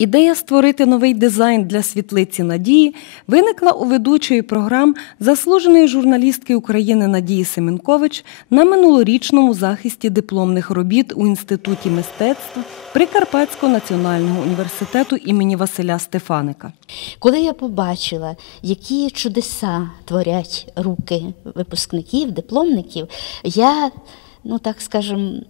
Ідея створити новий дизайн для світлиці Надії виникла у ведучої програм заслуженої журналістки України Надії Семенкович на минулорічному захисті дипломних робіт у Інституті мистецтва Прикарпатського національного університету імені Василя Стефаника. Коли я побачила, які чудеса творять руки випускників, дипломників, я, ну так скажем,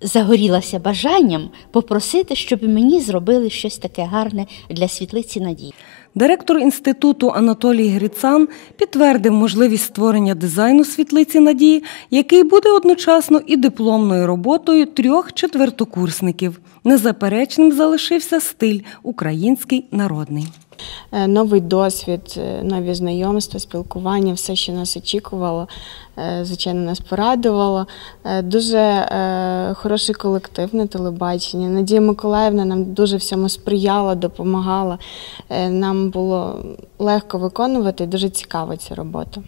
загорілася бажанням попросити, щоб мені зробили щось таке гарне для світлиці надії. Директор інституту Анатолій Грицан підтвердив можливість створення дизайну світлиці Надії, який буде одночасно і дипломною роботою трьох четвертокурсників. Незаперечним залишився стиль український народний. Е, новий досвід, е, нові знайомства, спілкування, все, що нас очікувало, е, звичайно, нас порадувало. Дуже хороший колектив на телебаченні. Надія Миколаївна нам дуже всьому сприяла, допомагала. Нам було легко виконувати, дуже цікава ця робота.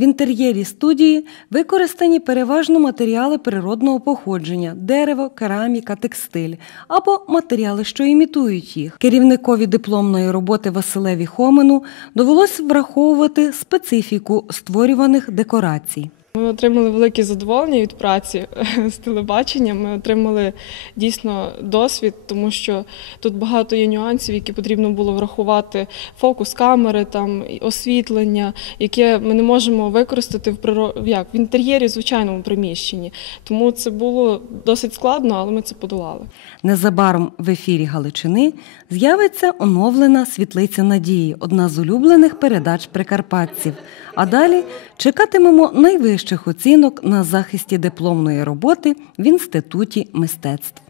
В інтер'єрі студії використані переважно матеріали природного походження дерево, кераміка, текстиль або матеріали, що імітують їх. Керівникові дипломної роботи Василеві Хомину довелось враховувати специфіку створюваних декорацій. Ми отримали велике задоволення від праці з телебаченням. Ми отримали дійсно досвід, тому що тут багато є нюансів, які потрібно було врахувати. Фокус камери, там освітлення, яке ми не можемо використати в природ... як в інтер'єрі, звичайному приміщенні. Тому це було досить складно, але ми це подолали. Незабаром в ефірі Галичини з'явиться оновлена світлиця надії, одна з улюблених передач прикарпатців. А далі чекатимемо найвищих оцінок на захисті дипломної роботи в інституті мистецтв.